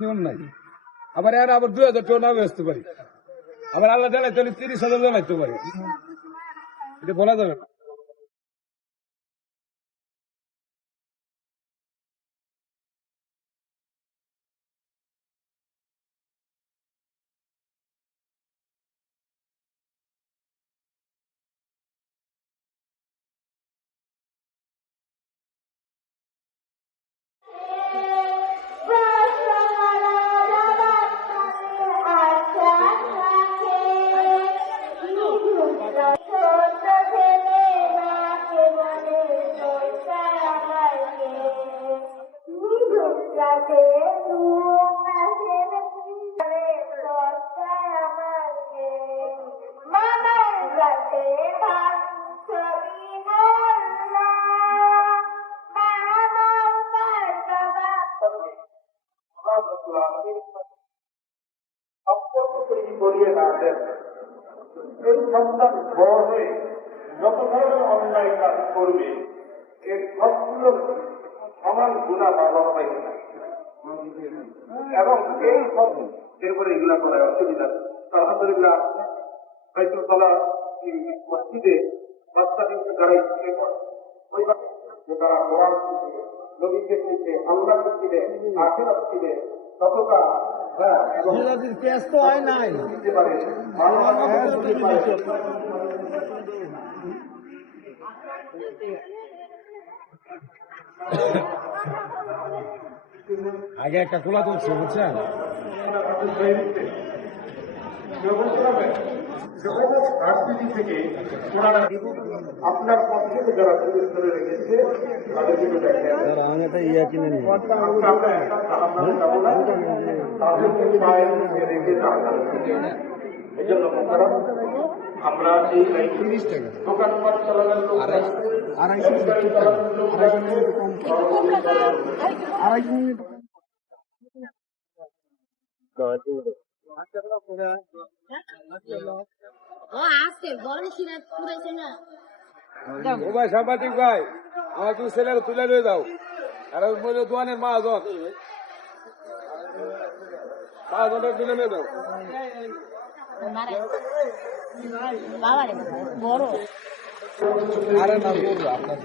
নাই আবার এর আবার 2000 টাকা নামে আসতে পারি আবার আল্লাহ জানাই তাহলে 30,000 জানাইতে পারি এটা বলা যাবে না সম্পর্ক তৈরি করিয়ে না দেন এই সন্তান বড় হয়ে যত ধরনের অন্যায় কাজ করবে এর সবগুলোর সমান গুণা বাবা পাইবে না এবং এই সব এরপরে এগুলা করার অসুবিধা আলহামদুলিল্লাহ বাইতুল্লাহ মসজিদে বাচ্চাদেরকে যারা ইচ্ছে করে ওই যে তারা কোরআন শিখে নবীকে শিখে আল্লাহ শিখে আখিরাত শিখে ততটা কেস তো হয় নাই আগে একটা খোলা তুলছে বুঝছেন থেকে আপনার পক্ষে যারা ধরে রেখেছে তাদেরকে ইয়া কিনে নিই এই জন্য আমরা এই দোকানপাট চালানোর ও ভাই সাংবাদিক ভাই আমার তুমি ছেলেরা তুলে নিয়ে যাও আর দোয়ানের মহাজন তুলে নিয়ে যাও বড় আরে না আপনার